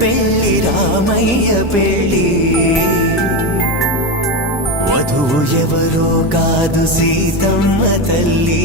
పెళ్లి రామయ్య పెళ్లి వధువు ఎవరో కాదు సీతమ్మ తల్లి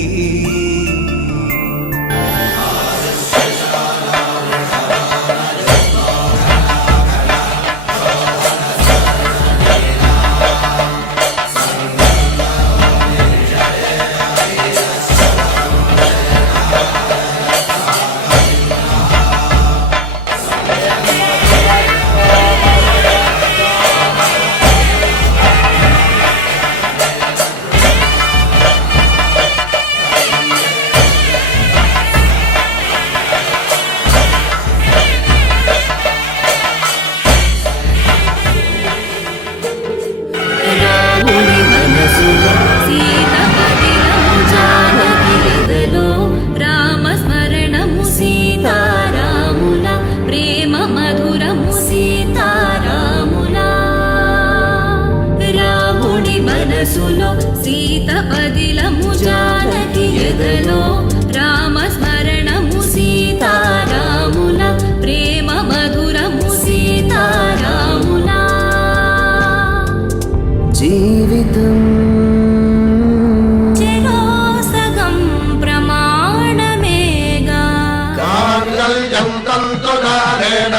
సీత పదిలము జానకి ఎదలో రామ స్మరణము సీతారాముల ప్రేమ మధురము సీతారాముల జీవితం చెరో సగం ప్రమాణమేగా కాంగల్యం తంతునానేన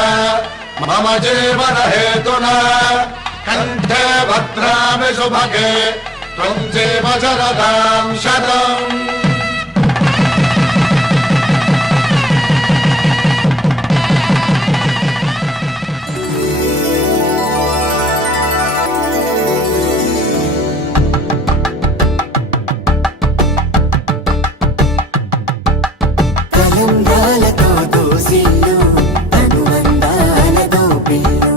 మమ జీవన హేతునా కంఠే భద్రామి శుభగే త్వం జీవ శరదాం శతం కలంబ్రాలతో దోసిల్లు అనుబంధాలతో పిల్లు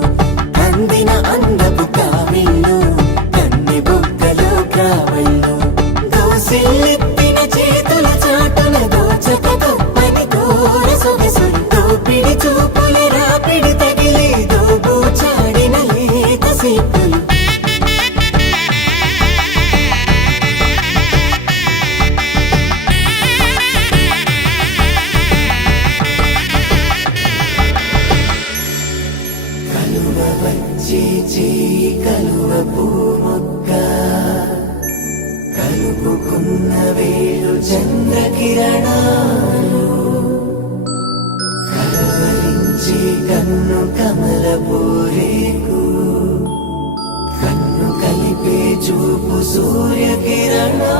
అందిన అందపు కావిల్లు కన్ని బుగ్గలో కావళ్ళు దోసిల్లెత్తిన చేతుల చాటున దోచక తప్పని దూర సొగసులు దోపిడి చూపుల రాపిడి తగిలి దోబూచాడిన లేత సీపులు కలువ వచ్చి చేయి కలువ పూమొక్క కలుపుకున్న వేలు చంద్రకిరణాలు కలవరించి కన్ను కమల పూరేకు కన్ను కలిపే చూపు సూర్యకిరణాలు